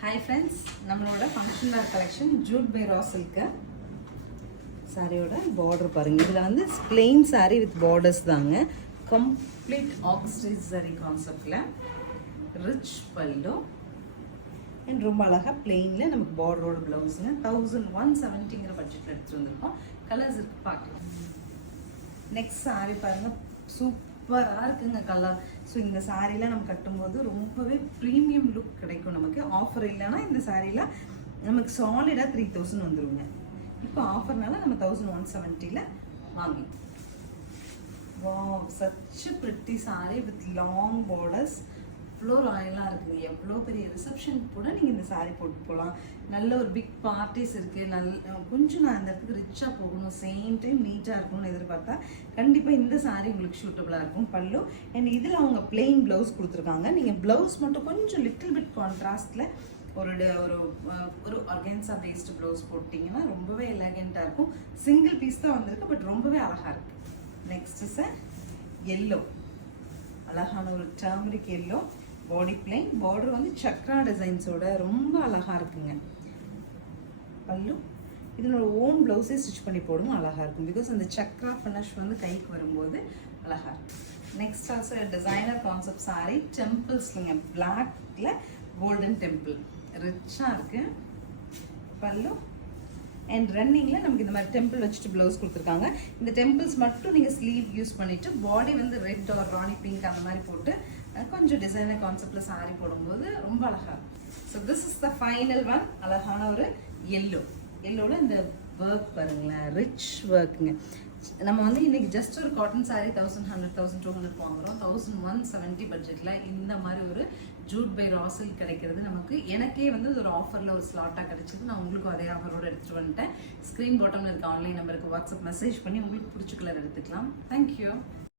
Hi friends, நம்மளோட function wear collection jute by raw silk சாரியோட border பாருங்கள். இதில் வந்து பிளெயின் சாரீ வித் பார்டர்ஸ் தாங்க. கம்ப்ளீட் ஆக்ஸ்டைஸ் சாரீ கான்செப்டில் ரிச் பல்லு அண்ட் ரொம்ப அழகாக பிளெயினில் நமக்கு பார்டரோட ப்ளவுஸுங்க 1170ங்கிற பட்ஜெட்டில் எடுத்துகிட்டு வந்திருக்கோம். கலர்ஸ் இருக்குது பார்க்கலாம். நெக்ஸ்ட் சாரீ பாருங்கள், சூப்பராக இருக்குங்க கலர். ஸோ இந்த சாரீலாம் நம்ம கட்டும்போது ரொம்பவே ப்ரீமியம் லுக் கிடைக்கும் நமக்கு. ஆஃபர் இல்லைன்னா இந்த சாரீல நமக்கு சாலிடாக 3000 வந்துருங்க. இப்போ ஆஃபர்னால நம்ம 1170ல் வாங்கி. Wow, such pretty sari with long borders. இவ்வளோ ராயலாக இருக்குங்க. எவ்வளோ பெரிய ரிசப்ஷன் கூட நீங்கள் இந்த சாரீ போட்டு போகலாம். நல்ல ஒரு பிக் பார்ட்டிஸ் இருக்குது. கொஞ்சம் நான் இந்த இடத்துக்கு ரிச்சாக போகணும், சேம் டைம் நீட்டாக இருக்கணும்னு எதிர்பார்த்தா கண்டிப்பாாக இந்த சாரீ உங்களுக்கு சூட்டபுளாக இருக்கும். பல்லு அண்ட் இதில் அவங்க பிளெயின் ப்ளவுஸ் கொடுத்துருக்காங்க. நீங்கள் ப்ளவுஸ் மட்டும் கொஞ்சம் லிட்டில் பிட் கான்ட்ராஸ்டில் ஒரு ஒரு ஆர்கன்ஸா பேஸ்டு ப்ளவுஸ் போட்டிங்கன்னா ரொம்பவே எலகெண்ட்டாக இருக்கும். சிங்கிள் பீஸ் தான் வந்திருக்கு, பட் ரொம்பவே அழகாக இருக்குது. நெக்ஸ்ட் சார் எல்லோ, அழகான ஒரு டர்மரிக் எல்லோ. பாடி பிளைன், பார்டர் வந்து சக்ரா டிசைன்ஸோட ரொம்ப அழகாக இருக்குங்க. பல்லு இதனோட ஓன் ப்ளவுஸே ஸ்டிச் பண்ணி போடுங்க, அழகாக இருக்கும். பிகாஸ் அந்த சக்ரா ஃபினிஷ் வந்து கைக்கு வரும்போது அழகாக இருக்கும். Next also designer concept sari, டெம்பிள்ஸ்லிங்க, பிளாக்ல கோல்டன் டெம்பிள் ரிச்சாக இருக்கு. பல்லு அண்ட் ரன்னிங்கில் நமக்கு இந்த மாதிரி டெம்பிள் வச்சுட்டு ப்ளவுஸ் கொடுத்துருக்காங்க. இந்த டெம்பிள்ஸ் மட்டும் நீங்கள் ஸ்லீவ் யூஸ் பண்ணிவிட்டு பாடி வந்து ரெட் ஆர் ராணி பிங்க் அந்த மாதிரி போட்டு கொஞ்சம் டிசைனர் கான்செப்டில் சாரீ போடும்போது ரொம்ப அழகாக. So this is the final one. அழகான ஒரு எல்லோவில் இந்த ஒர்க் பாருங்களேன், ரிச் ஒர்க்குங்க. நம்ம வந்து இன்னைக்கு ஜஸ்ட் ஒரு காட்டன் சாரீ 1100 1200 வாங்குறோம். 1170 பட்ஜெட்டில் இந்த மாதிரி ஒரு ஜூட் பை ரா சில்க் கிடைக்கிறது நமக்கு. எனக்கே வந்து ஒரு ஆஃபரில் ஒரு ஸ்லாட்டாக கிடைச்சிது. நான் உங்களுக்கும் அதே ஆஃபரோட எடுத்துகிட்டு வந்துட்டேன். ஸ்க்ரீன் பாட்டமில் இருக்க ஆன்லைன் நம்பருக்கு வாட்ஸ்அப் மெசேஜ் பண்ணி உங்களுக்கு பிடிச்ச கலர் எடுத்துக்கலாம். தேங்க்யூ.